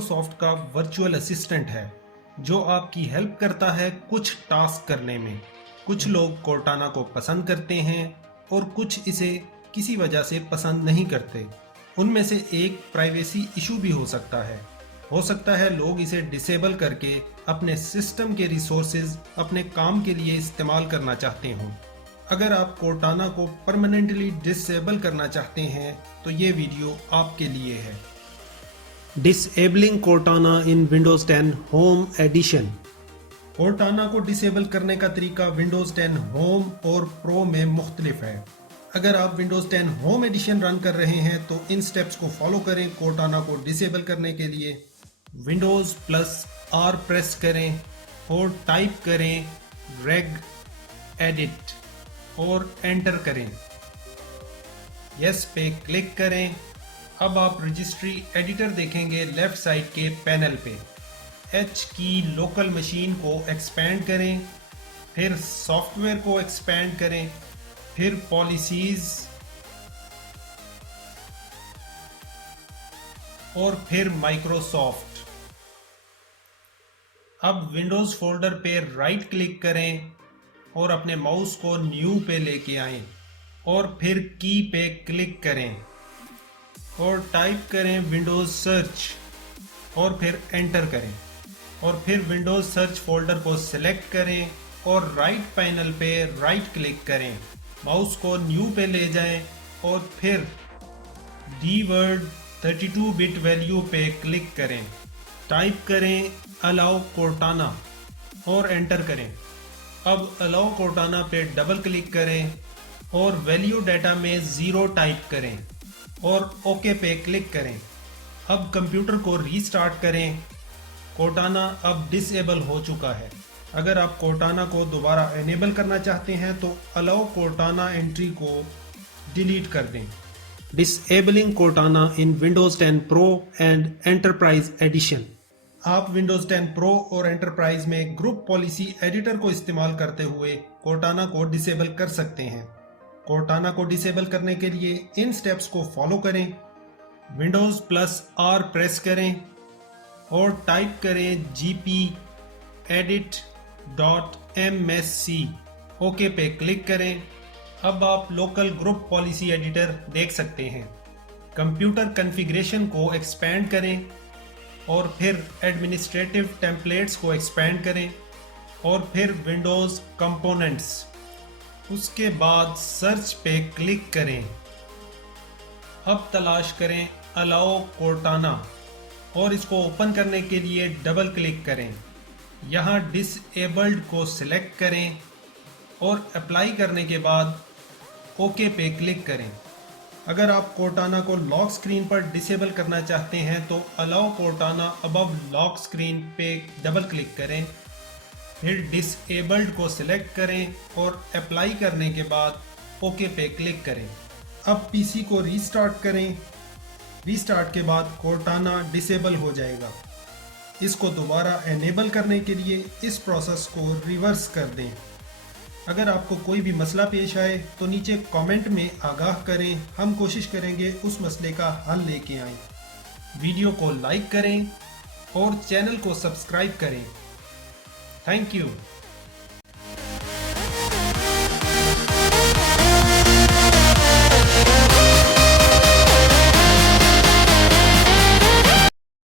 Microsoft کا virtual assistant ہے جو آپ کی ہیلپ کرتا ہے کچھ ٹاسک کرنے میں۔ کچھ لوگ کورٹانا کو پسند کرتے ہیں اور کچھ اسے کسی وجہ سے پسند نہیں کرتے۔ ان میں سے ایک پرائیویسی ایشو بھی ہو سکتا ہے لوگ اسے ڈسیبل کر کے اپنے سسٹم کے ریسورسز اپنے کام کے لیے استعمال کرنا چاہتے ہوں۔ اگر آپ کورٹانا کو پرماننٹلی ڈسیبل کرنا چاہتے ہیں تو یہ ویڈیو آپ کے لیے ہے۔ Disabling Cortana in Windows 10 Home Edition۔ کورٹانا کو ڈسیبل کرنے کا طریقہ ونڈوز 10 ہوم اور پرو میں مختلف ہے۔ اگر آپ ونڈوز 10 ہوم ایڈیشن رن کر رہے ہیں تو ان سٹیپس کو فالو کریں۔ کورٹانا کو ڈسیبل کرنے کے لیے ونڈوز +R پریس کریں اور ٹائپ کریں reg edit اور انٹر کریں۔ یس پہ کلک کریں۔ اب آپ رجسٹری ایڈیٹر دیکھیں گے لیفٹ سائڈ کے پینل پہ۔ ایچ کی لوکل مشین کو ایکسپینڈ کریں، پھر سافٹ ویئر کو ایکسپینڈ کریں، پھر پالیسیز اور پھر مائکروسافٹ۔ اب ونڈوز فولڈر پہ رائٹ کلک کریں اور اپنے ماؤس کو نیو پہ لے کے آئیں اور پھر کی پہ کلک کریں اور ٹائپ کریں ونڈوز سرچ اور پھر انٹر کریں، اور پھر ونڈوز سرچ فولڈر کو سلیکٹ کریں اور رائٹ پینل پہ رائٹ کلک کریں، ماؤس کو نیو پہ لے جائیں اور پھر ڈی ورڈ 32 بٹ ویلیو پہ کلک کریں، ٹائپ کریں الاؤ کورٹانا اور انٹر کریں۔ اب الاؤ کورٹانا پہ ڈبل کلک کریں اور ویلیو ڈیٹا میں 0 ٹائپ کریں اور اوکے پہ کلک کریں۔ اب کمپیوٹر کو ری سٹارٹ کریں۔ کورٹانا اب ڈسیبل ہو چکا ہے۔ اگر آپ کورٹانا کو دوبارہ انیبل کرنا چاہتے ہیں تو الاؤ کورٹانا انٹری کو ڈیلیٹ کر دیں۔ Disabling Cortana in Windows 10 Pro and Enterprise Edition۔ آپ ونڈوز 10 پرو اور انٹرپرائز میں گروپ پالیسی ایڈیٹر کو استعمال کرتے ہوئے کورٹانا کو ڈسیبل کر سکتے ہیں۔ کورٹانا کو ڈسیبل کرنے کے لیے ان سٹیپس کو فالو کریں۔ ونڈوز +R پریس کریں اور ٹائپ کریں gp-edit.msc، اوکے پہ کلک کریں۔ اب آپ لوکل گروپ پالیسی ایڈیٹر دیکھ سکتے ہیں۔ کمپیوٹر کنفیگریشن کو ایکسپینڈ کریں اور پھر ایڈمنسٹریٹو ٹیمپلیٹس کو ایکسپینڈ کریں اور پھر ونڈوز کمپوننٹس، اس کے بعد سرچ پہ کلک کریں۔ اب تلاش کریں الاؤ کورٹانا اور اس کو اوپن کرنے کے لیے ڈبل کلک کریں۔ یہاں ڈس ایبلڈ کو سلیکٹ کریں اور اپلائی کرنے کے بعد اوکے پہ کلک کریں۔ اگر آپ کورٹانا کو لاک سکرین پر ڈسیبل کرنا چاہتے ہیں تو الاؤ کورٹانا ابو لاک سکرین پہ ڈبل کلک کریں، پھر ڈس ایبلڈ کو سلیکٹ کریں اور اپلائی کرنے کے بعد اوکے پہ کلک کریں۔ اب پی سی کو ری سٹارٹ کریں۔ ری سٹارٹ کے بعد کورٹانا ڈسیبل ہو جائے گا۔ اس کو دوبارہ انیبل کرنے کے لیے اس پروسیس کو ریورس کر دیں۔ اگر آپ کو کوئی بھی مسئلہ پیش آئے تو نیچے کامنٹ میں آگاہ کریں، ہم کوشش کریں گے اس مسئلے کا حل لے کے آئیں۔ ویڈیو کو لائک کریں اور چینل کو سبسکرائب کریں۔ Thank you.